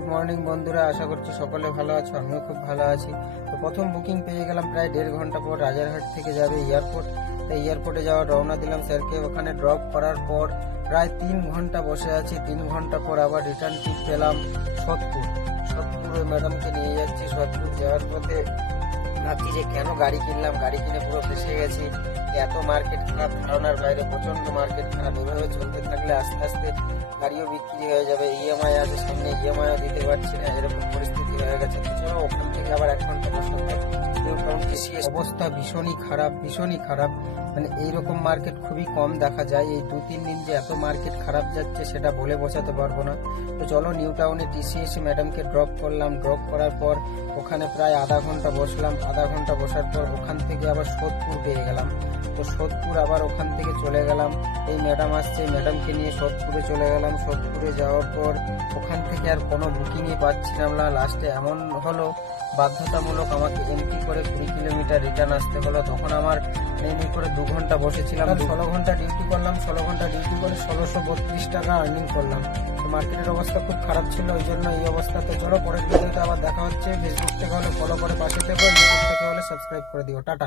Good morning বন্ধুরা, আশা করছি সকলে ভালো আছো। আমিও খুব ভালো আছি। তো প্রথম বুকিং পেয়ে গেলাম প্রায় 1.5 ঘন্টা পর। রাজারহাট থেকে যাবে এয়ারপোর্ট, তাই এয়ারপোর্টে যাওয়ার রওনা দিলাম। স্যারকে ওখানে ড্রপ করার পর প্রায় 3 ঘন্টা বসে আছি। 3 ঘন্টা পর আবার রিটার্ন টিপ পেলাম সোদপুরে ম্যাডামকে নিয়ে যাচ্ছি। সোদপুর যাওয়ার পথে ভাবছি যে কেন গাড়ি কিনলাম, গাড়ি কিনে পুরো ফেসে গেছি। এত মার্কেট খারাপ, ধারণার বাইরে, প্রচন্ড মার্কেট খারাপ। এভাবে চলতে থাকলে আস্তে আস্তে গাড়িও বিক্রি হয়ে যাবে। ইএমআই আছে সামনে, ইএমআইও দিতে পারছি না, এরকম পরিস্থিতি হয়ে গেছে। তো চলো ওখান থেকে আবার 1 ঘন্টা বসতে অবস্থা ভীষণই খারাপ। মানে এইরকম মার্কেট খুবই কম দেখা যায়। এই 2-3 দিন যে এত মার্কেট খারাপ যাচ্ছে সেটা বলে বোঝাতে পারবো না। তো চলো নিউ টাউনে টিসিএস ম্যাডামকে ড্রপ করলাম। ড্রপ করার পর ওখানে প্রায় আধা ঘন্টা বসলাম। আধা ঘন্টা বসার পর ওখান থেকে আবার সোদপুর পেয়ে গেলাম। তো সোদপুর আবার ওখান থেকে চলে গেলাম। এই ম্যাডাম আসছে, ম্যাডামকে নিয়ে সোদপুরে চলে গেলাম। সোদপুরে যাওয়ার পর ওখান থেকে আর কোনো বুকিংই পাচ্ছিলাম না। লাস্টে এমন হলো, বাধ্যতামূলক আমাকে এমটি করে 20 কিলোমিটার রিটার্ন আসতে হলো। তখন আমার এমনি করে 2 ঘন্টা বসেছিলাম। 16 ঘন্টা ডিউটি করলাম। 16 ঘন্টা ডিউটি করে 1632 টাকা আর্নিং করলাম। তো মার্কেটের অবস্থা খুব খারাপ ছিল, ওই জন্য এই অবস্থাতে। চলো পরের ভিডিওতে আবার দেখা হচ্ছে। ফেসবুক থেকে হলে ফলো করে পাশে থেকো, ইউটিউব থেকে হলে সাবস্ক্রাইব করে দিও। টাটা।